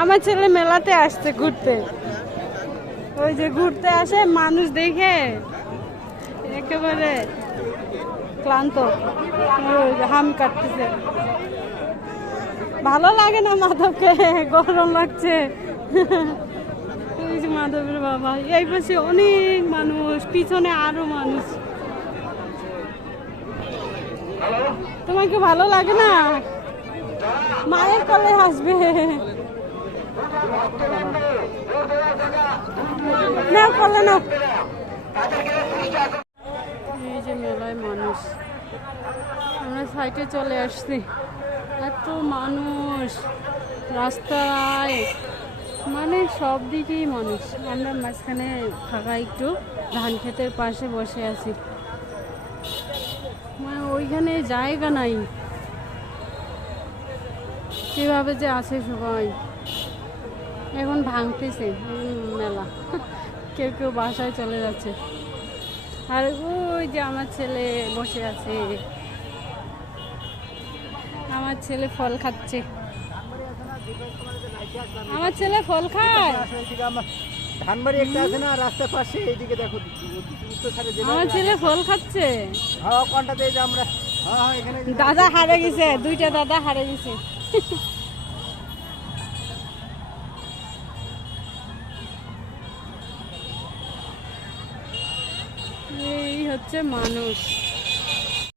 আমার ছেলে মেলাতে আসছে ঘুরতে, ওই যে ঘুরতে আসে মানুষ দেখে একেবারে ক্লান্ত, হাম কাটতেছে। ভালো লাগে না মাধবকে, গরম লাগছে। ওই যে মাধবের বাবা, এই পাশে অনেক মানুষ, পিছনে আরো মানুষ। তোমাকে ভালো লাগে না? মায়ের কোলে হাসবে। নাও কোলে নাও। এই যে মেলায় মানুষ, আমরা সাইডে চলে আসছি। এত মানুষ রাস্তায়, মানে সব দিকেই মানুষ। আমরা মাঝখানে ফাঁকা একটু ধান ক্ষেতের পাশে বসে আছি, মানে ওইখানে জায়গা নাই। কিভাবে যে আছে সবাই, এখন ভাঙতেছে মেলা, কেউ কেউ বাসায় চলে যাচ্ছে। আর ওই যে আমার ছেলে বসে আছে, আমার ছেলে ফল খাচ্ছে। আমার ছেলে ফল খায়। ধানবাড়ি একটা আছে না রাস্তার পাশে, এইদিকে দেখো আমার ছেলে ফল খাচ্ছে। হ্যাঁ কোনটাতে যে আমরা, হ্যাঁ এখানে দাদা হারে গেছে, দুইটা দাদা হারে গেছে। এই হচ্ছে মানুষ।